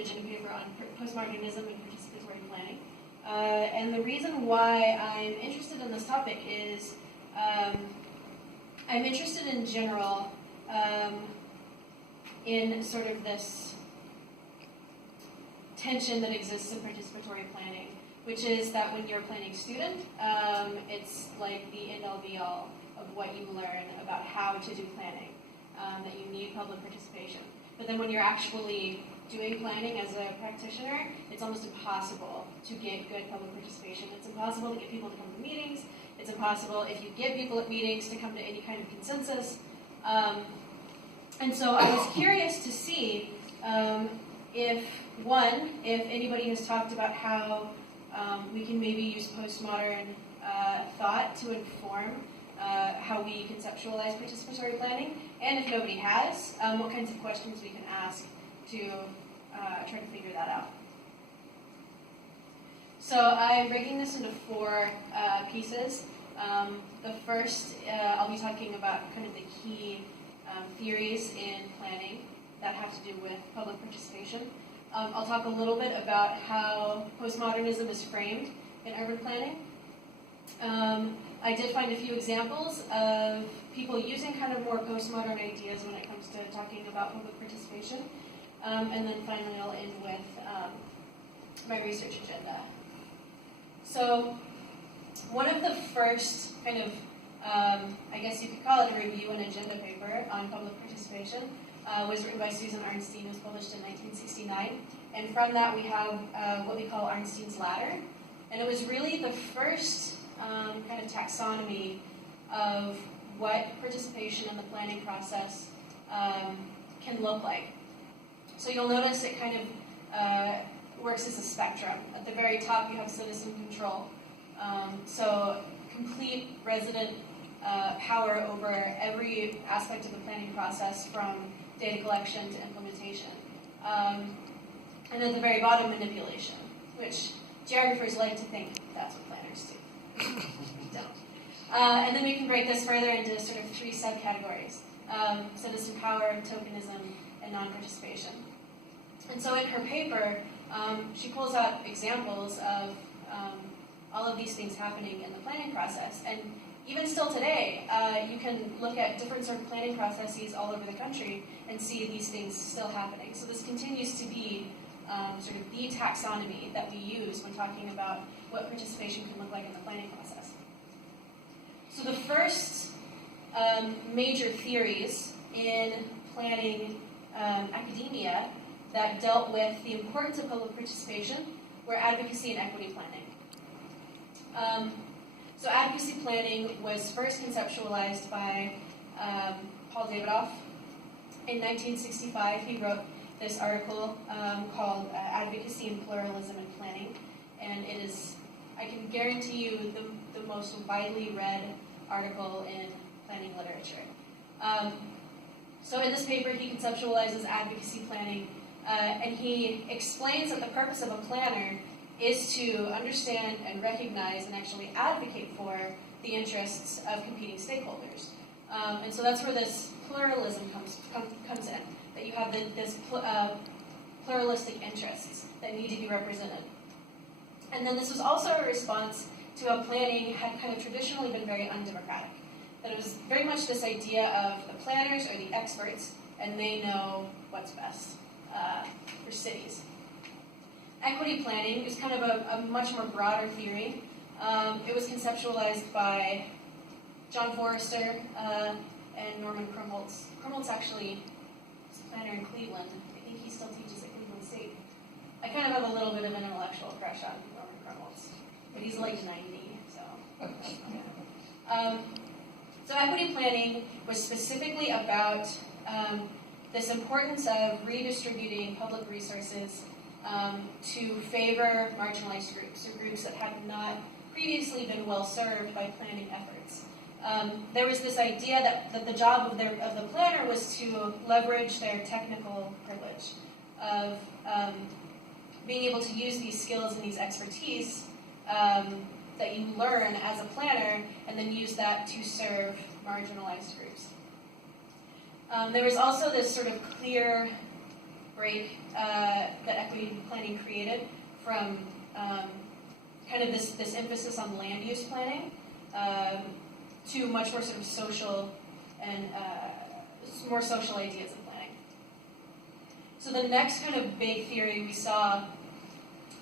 agenda paper on postmodernism and participatory planning. And the reason why I'm interested in this topic is I'm interested in general in sort of this tension that exists in participatory planning, which is that when you're a planning student, it's like the end-all be-all of what you learn about how to do planning, that you need public participation. But then when you're actually doing planning as a practitioner, it's almost impossible to get good public participation. It's impossible to get people to come to meetings. It's impossible, if you get people at meetings, to come to any kind of consensus. And so I was curious to see if anybody has talked about how we can maybe use postmodern thought to inform how we conceptualize participatory planning, and if nobody has, what kinds of questions we can ask to try to figure that out. So I'm breaking this into 4 pieces. The first, I'll be talking about kind of the key theories in planning that have to do with public participation. I'll talk a little bit about how postmodernism is framed in urban planning. I did find a few examples of people using kind of more postmodern ideas when it comes to talking about public participation. And then finally I'll end with my research agenda. So one of the first kind of, I guess you could call it a review and agenda paper on public participation was written by Susan Arnstein. It was published in 1969. And from that we have what we call Arnstein's ladder. And it was really the first kind of taxonomy of what participation in the planning process can look like. So you'll notice it kind of works as a spectrum. At the very top you have citizen control. So complete resident power over every aspect of the planning process, from data collection to implementation. And at the very bottom, manipulation, which geographers like to think that's what planners do. Don't. And then we can break this further into sort of 3 subcategories: citizen power, tokenism, and non-participation. And so in her paper, she pulls out examples of all of these things happening in the planning process. And even still today, you can look at different sort of planning processes all over the country and see these things still happening. So this continues to be sort of the taxonomy that we use when talking about what participation can look like in the planning process. So the first major theories in planning academia that dealt with the importance of public participation were advocacy and equity planning. So advocacy planning was first conceptualized by Paul Davidoff. In 1965, he wrote this article called Advocacy and Pluralism in Planning, and it is, I can guarantee you, the most widely read article in planning literature. So in this paper, he conceptualizes advocacy planning, and he explains that the purpose of a planner is to understand and recognize and actually advocate for the interests of competing stakeholders. And so that's where this pluralism comes in, that you have this pluralistic interests that need to be represented. And then this was also a response to how planning had kind of traditionally been very undemocratic. That it was very much this idea of the planners are the experts, and they know what's best for cities. Equity planning is kind of a much more broader theory. It was conceptualized by John Forrester and Norman Krumholtz. Krumholtz actually is a planner in Cleveland. I think he still teaches at Cleveland State. I kind of have a little bit of an intellectual crush on Norman Krumholtz, but he's like 90, so. So equity planning was specifically about this importance of redistributing public resources to favor marginalized groups, or groups that had not previously been well served by planning efforts. There was this idea that the job of the planner was to leverage their technical privilege of being able to use these skills and these expertise that you learn as a planner, and then use that to serve marginalized groups. There was also this sort of clear break that equity planning created from kind of this emphasis on land use planning to much more sort of social and more social ideas of planning. So the next kind of big theory we saw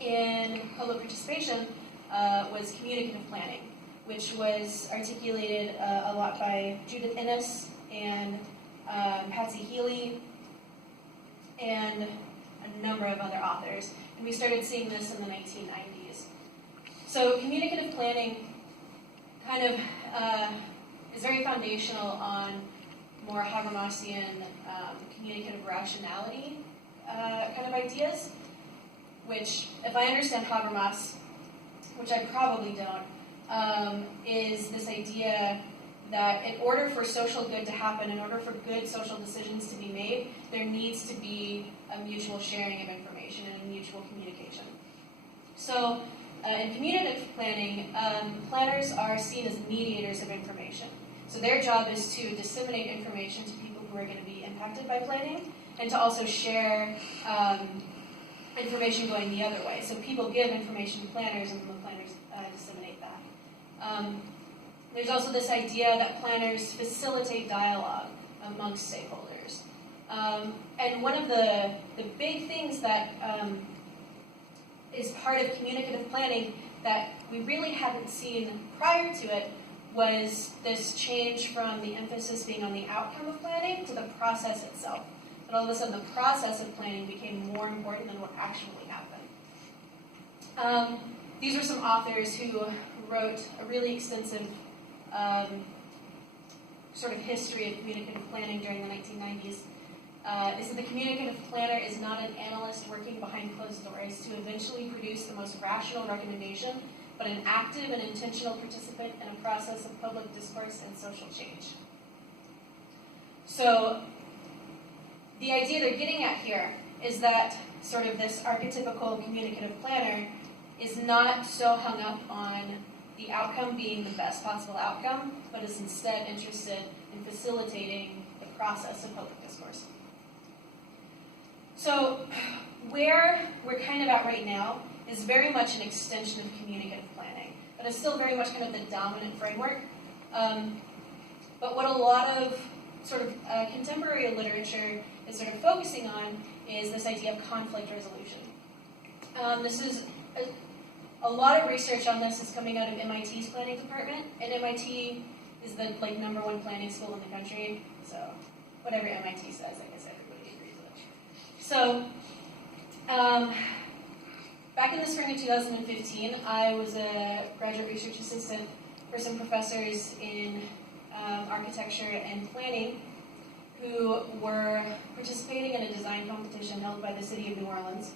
in public participation was communicative planning, which was articulated a lot by Judith Innes and Patsy Healy and a number of other authors. And we started seeing this in the 1990s. So communicative planning kind of is very foundational on more Habermasian communicative rationality kind of ideas, which, if I understand Habermas, which I probably don't, is this idea that in order for social good to happen, in order for good social decisions to be made, there needs to be a mutual sharing of information and a mutual communication. So in communicative planning, planners are seen as mediators of information. So their job is to disseminate information to people who are going to be impacted by planning, and to also share information going the other way. So people give information to planners, and then the planners disseminate that. There's also this idea that planners facilitate dialogue amongst stakeholders. And one of the big things that is part of communicative planning that we really hadn't seen prior to it was this change from the emphasis being on the outcome of planning to the process itself. And all of a sudden, the process of planning became more important than what actually happened. These were some authors who wrote a really extensive sort of history of communicative planning during the 1990s. They said the communicative planner is not an analyst working behind closed doors to eventually produce the most rational recommendation, but an active and intentional participant in a process of public discourse and social change. So the idea they're getting at here is that sort of this archetypical communicative planner is not so hung up on the outcome being the best possible outcome, but is instead interested in facilitating the process of public discourse. So where we're kind of at right now is very much an extension of communicative planning, but it's still very much kind of the dominant framework. But what a lot of sort of contemporary literature is sort of focusing on is this idea of conflict resolution. This is a lot of research on this is coming out of MIT's planning department, and MIT is the #1 planning school in the country. So whatever MIT says, I guess everybody agrees with it. So back in the spring of 2015, I was a graduate research assistant for some professors in architecture and planning who were participating in a design competition held by the city of New Orleans,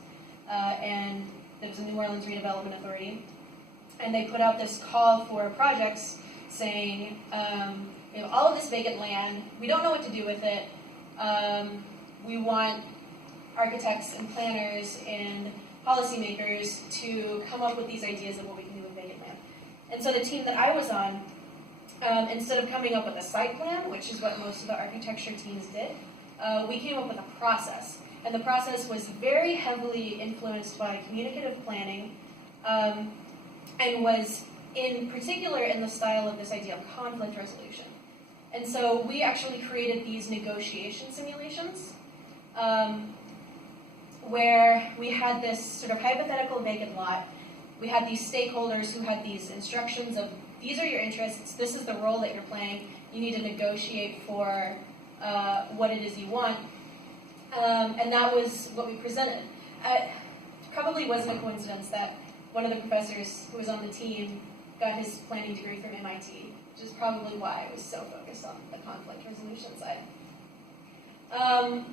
and there was a New Orleans Redevelopment Authority, and they put out this call for projects saying, we have all of this vacant land, we don't know what to do with it, we want architects and planners and policymakers to come up with these ideas of what we can do with vacant land. And so the team that I was on, instead of coming up with a site plan, which is what most of the architecture teams did, we came up with a process. And the process was very heavily influenced by communicative planning, and was in particular in the style of this idea of conflict resolution. And so we actually created these negotiation simulations, where we had this sort of hypothetical vacant lot. We had these stakeholders who had these instructions of, these are your interests, this is the role that you're playing, you need to negotiate for what it is you want. And that was what we presented. It probably wasn't a coincidence that one of the professors who was on the team got his planning degree from MIT, which is probably why I was so focused on the conflict resolution side.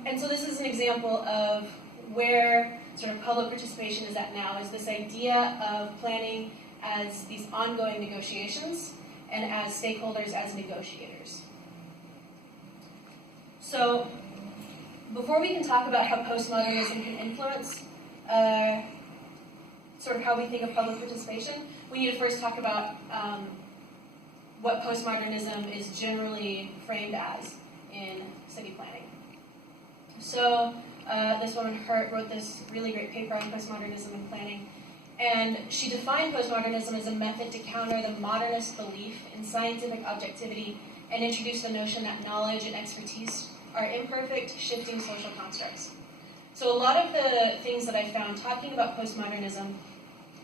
And so this is an example of where sort of public participation is at now, is this idea of planning as these ongoing negotiations and as stakeholders as negotiators. So before we can talk about how postmodernism can influence sort of how we think of public participation, we need to first talk about what postmodernism is generally framed as in city planning. So this woman, Hurt, wrote this really great paper on postmodernism and planning. And she defined postmodernism as a method to counter the modernist belief in scientific objectivity and introduce the notion that knowledge and expertise are imperfect, shifting social constructs. So a lot of the things that I found talking about postmodernism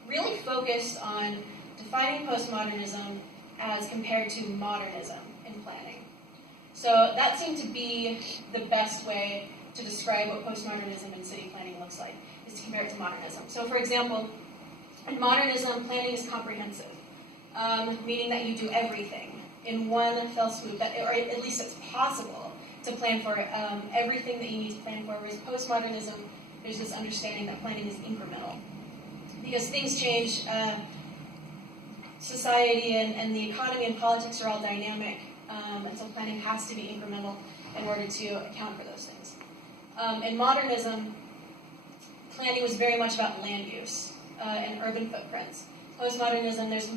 really focused on defining postmodernism as compared to modernism in planning. So that seemed to be the best way to describe what postmodernism in city planning looks like, is to compare it to modernism. So for example, in modernism, planning is comprehensive, meaning that you do everything in one fell swoop, or at least it's possible to plan for everything that you need to plan for, whereas postmodernism, there's this understanding that planning is incremental. Because things change, society and the economy and politics are all dynamic, and so planning has to be incremental in order to account for those things. In modernism, planning was very much about land use and urban footprints. Postmodernism, there's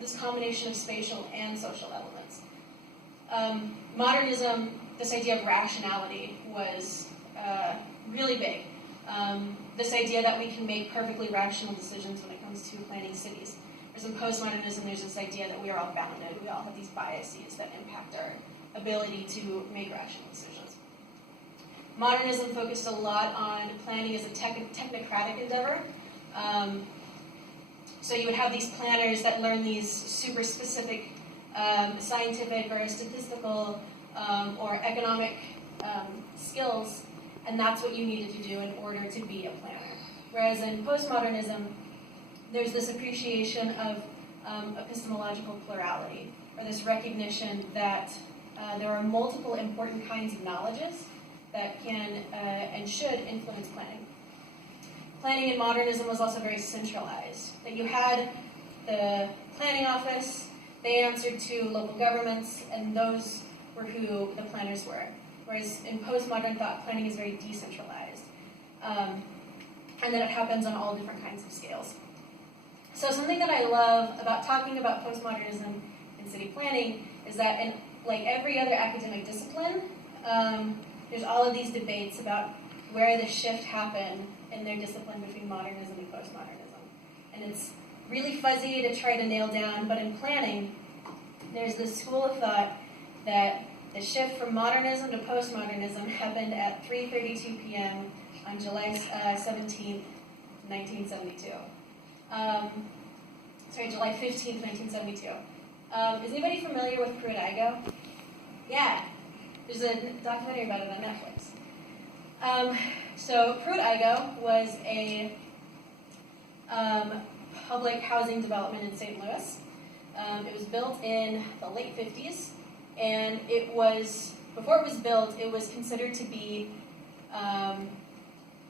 this combination of spatial and social elements. Modernism, this idea of rationality was really big. This idea that we can make perfectly rational decisions when it comes to planning cities. Whereas in postmodernism, there's this idea that we are all bounded. We all have these biases that impact our ability to make rational decisions. Modernism focused a lot on planning as a technocratic endeavor. So you would have these planners that learn these super specific scientific or statistical or economic skills, and that's what you needed to do in order to be a planner. Whereas in postmodernism, there's this appreciation of epistemological plurality, or this recognition that there are multiple important kinds of knowledges that can and should influence planning. Planning in modernism was also very centralized. That you had the planning office, they answered to local governments, and those were who the planners were. Whereas in postmodern thought, planning is very decentralized. And that it happens on all different kinds of scales. So something that I love about talking about postmodernism in city planning is that in like every other academic discipline, there's all of these debates about where the shift happened in their discipline between modernism and postmodernism. And it's really fuzzy to try to nail down, but in planning, there's this school of thought that the shift from modernism to postmodernism happened at 3:32 p.m. on July 17th, 1972. July 15th, 1972. Is anybody familiar with Pruitt-Igoe? Yeah, there's a documentary about it on Netflix. So Pruitt-Igoe was a public housing development in St. Louis. It was built in the late 50s, and it was, before it was built, it was considered to be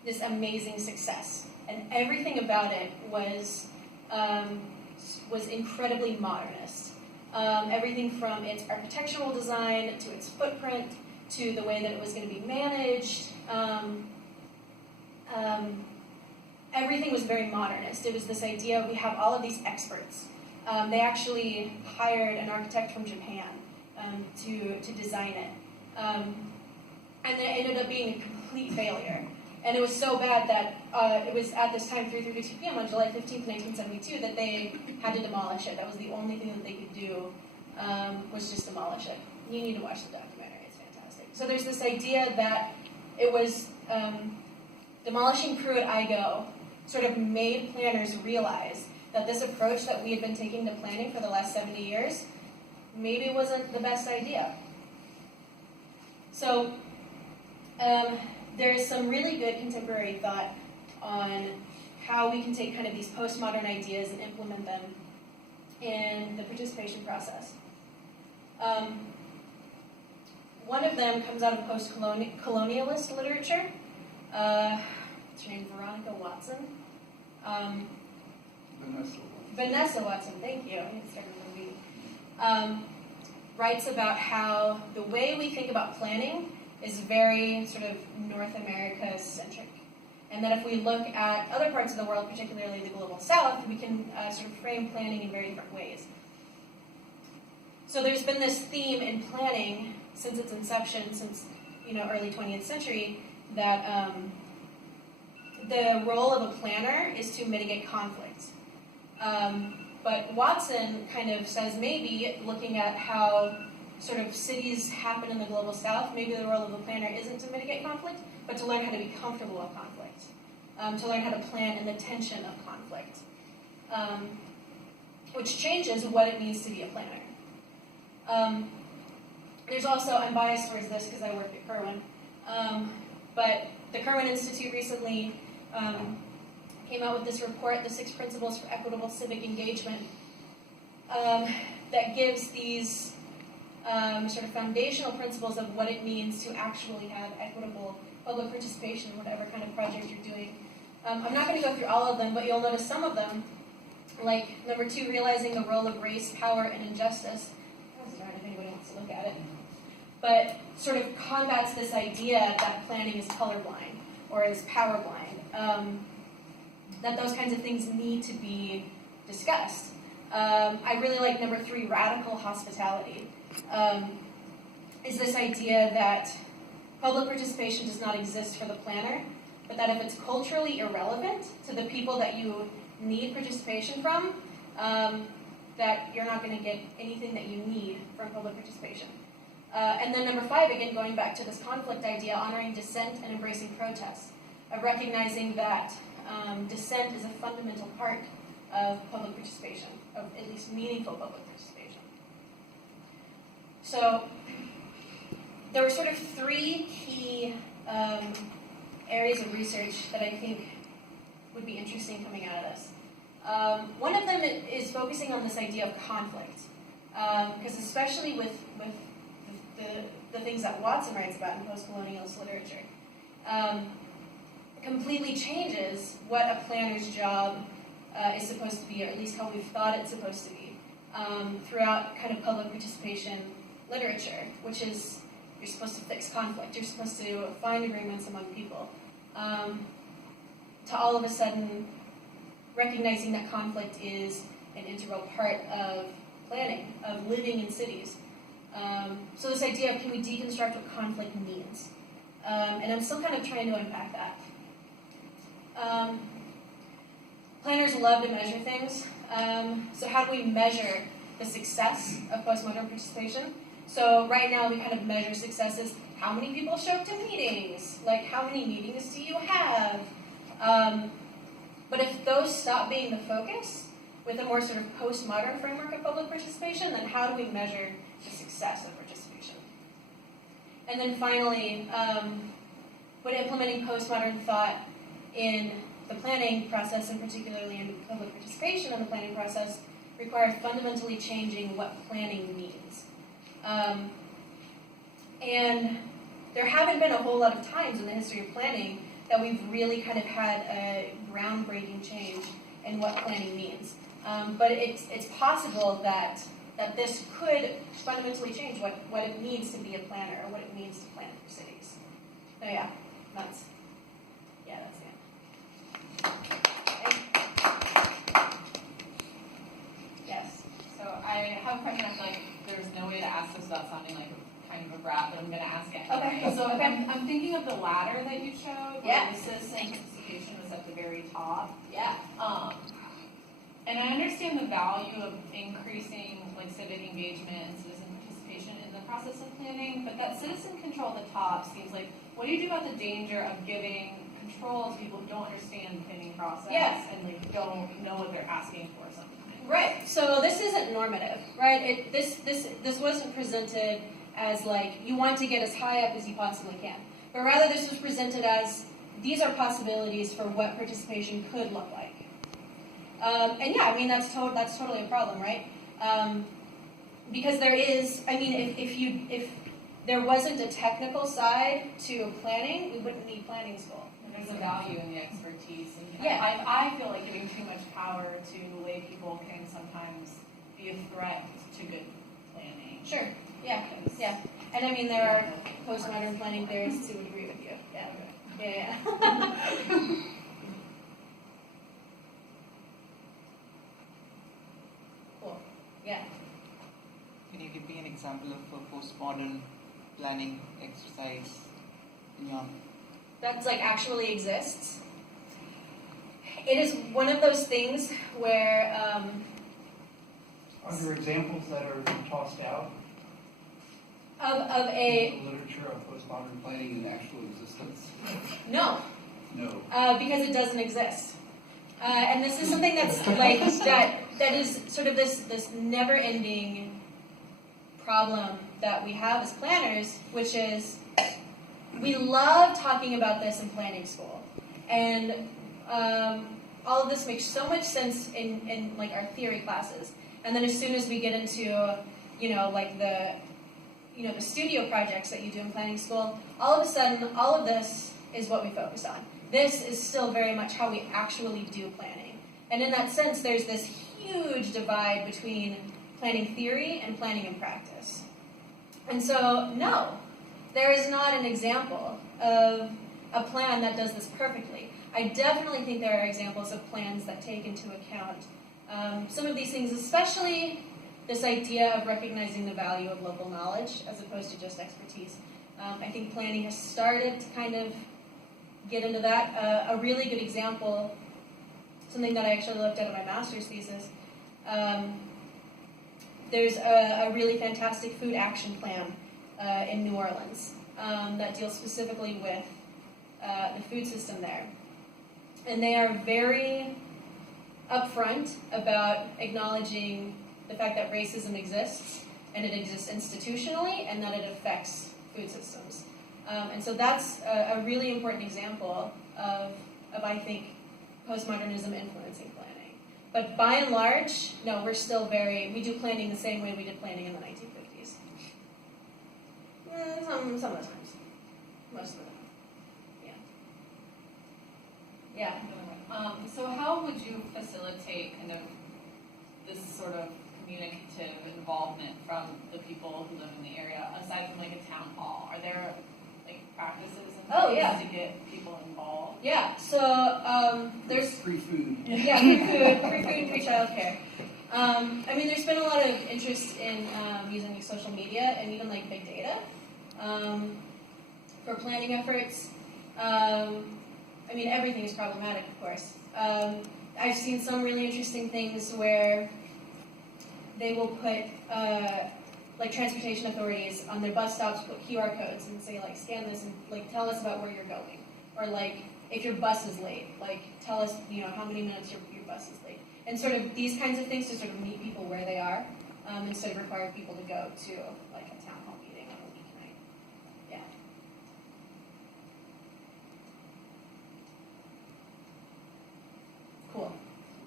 this amazing success. And everything about it was incredibly modernist. Everything from its architectural design to its footprint to the way that it was going to be managed. Everything was very modernist. It was this idea, we have all of these experts. They actually hired an architect from Japan to design it. And it ended up being a complete failure. And it was so bad that it was at this time, 3:32 p.m. on July 15th, 1972, that they had to demolish it. That was the only thing that they could do, was just demolish it. You need to watch the documentary, it's fantastic. So there's this idea that it was demolishing Pruitt-Igoe sort of made planners realize that this approach that we had been taking to planning for the last 70 years maybe wasn't the best idea. So there is some really good contemporary thought on how we can take kind of these postmodern ideas and implement them in the participation process. One of them comes out of post-colonialist literature. What's her name? Veronica Watson. Vanessa Watson, thank you. I need to start with a V. Writes about how the way we think about planning is very sort of North America-centric. And that if we look at other parts of the world, particularly the global south, we can sort of frame planning in very different ways. So there's been this theme in planning since its inception, since early 20th century, that the role of a planner is to mitigate conflict. But Watson kind of says maybe, looking at how sort of cities happen in the global south, maybe the role of the planner isn't to mitigate conflict, but to learn how to be comfortable with conflict, to learn how to plan in the tension of conflict, which changes what it means to be a planner. There's also, I'm biased towards this because I work at Kirwan, but the Kirwan Institute recently came out with this report, The 6 Principles for Equitable Civic Engagement, that gives these sort of foundational principles of what it means to actually have equitable public participation in whatever kind of project you're doing. I'm not going to go through all of them, but you'll notice some of them, like number 2, realizing the role of race, power, and injustice. I was darned if anybody wants to look at it. But sort of combats this idea that planning is colorblind or is power blind. That those kinds of things need to be discussed. I really like number 3, radical hospitality. Is this idea that public participation does not exist for the planner, but that if it's culturally irrelevant to the people that you need participation from, that you're not going to get anything that you need from public participation. And then number 5, again, going back to this conflict idea, honoring dissent and embracing protest, of recognizing that dissent is a fundamental part of public participation, of at least meaningful public participation. So there were sort of 3 key areas of research that I think would be interesting coming out of this. One of them is focusing on this idea of conflict, because especially with the things that Watson writes about in post-colonialist literature, completely changes what a planner's job is supposed to be, or at least how we've thought it's supposed to be, throughout kind of public participation literature, which is you're supposed to fix conflict, you're supposed to find agreements among people, to all of a sudden recognizing that conflict is an integral part of planning, of living in cities. So this idea of, can we deconstruct what conflict means? And I'm still kind of trying to unpack that. Planners love to measure things. So how do we measure the success of postmodern participation? So right now we kind of measure success as how many people show up to meetings, like how many meetings do you have? But if those stop being the focus with a more sort of postmodern framework of public participation, then how do we measure the success of participation? And then finally, would implementing postmodern thought in the planning process, and particularly in public participation in the planning process, require fundamentally changing what planning means? And there haven't been a whole lot of times in the history of planning that we've really kind of had a groundbreaking change in what planning means. But it's possible that this could fundamentally change what it means to be a planner, or what it means to plan for cities. So yeah, that's the end. Yes. So I have a question. I feel like there's no way to ask this without sounding like kind of a brat, but I'm going to ask it. Okay. So Okay. I'm thinking of the ladder that you showed, where the citizen participation was at the very top. Yeah. And I understand the value of increasing like civic engagement and citizen participation in the process of planning, but that citizen control at the top seems like, what do you do about the danger of giving control to people who don't understand the planning process and like don't know what they're asking for sometimes? Right. So this isn't normative, right? This wasn't presented as like you want to get as high up as you possibly can, but rather this was presented as these are possibilities for what participation could look like. And yeah, I mean that's totally a problem, right? Because there is, I mean, if there wasn't a technical side to planning, we wouldn't need planning school. There's a value in the expertise, and yeah. I feel like giving too much power to lay people can sometimes be a threat to good planning. Sure. Yeah. Yeah. And I mean, there are postmodern planning theorists who would agree with you. Yeah. Yeah. Cool. Yeah. Can you give me an example of a postmodern planning exercise in your that's like actually exists. It is one of those things where Are there examples that are tossed out of in a the literature of postmodern planning in actual existence? no, No. because it doesn't exist. And this is something that's like that is sort of this never-ending problem that we have as planners, which is we love talking about this in planning school, and all of this makes so much sense in like our theory classes. And then as soon as we get into like the studio projects that you do in planning school, all of a sudden all of this is what we focus on. This is still very much how we actually do planning. And in that sense, there's this huge divide between planning theory and planning in practice. And so, no, there is not an example of a plan that does this perfectly. I definitely think there are examples of plans that take into account some of these things, especially this idea of recognizing the value of local knowledge as opposed to just expertise. I think planning has started to kind of get into that. A really good example, something that I actually looked at in my master's thesis, there's a really fantastic food action plan in New Orleans that deals specifically with the food system there. And they are very upfront about acknowledging the fact that racism exists, and it exists institutionally, and that it affects food systems. And so that's a really important example of I think, postmodernism influencing planning. But by and large, no, we're still we do planning the same way we did planning in the 1950s. Some of the times. Most of the time. Yeah. So how would you facilitate kind of this sort of communicative involvement from the people who live in the area, aside from like a town hall? Are there like practices and ways to get people involved? Yeah. So there's free food. Yeah, free food, free childcare. I mean, there's been a lot of interest in using like social media and even like big data for planning efforts. I mean, everything is problematic, of course. I've seen some really interesting things where they will put, like transportation authorities on their bus stops put QR codes and say, like, scan this and like tell us about where you're going, or like if your bus is late, like tell us, how many minutes your bus is late, and sort of these kinds of things to sort of meet people where they are, instead of require people to go to like a town hall meeting on a weeknight. Yeah. Cool.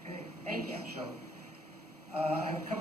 Okay. Thank you. So, I have a couple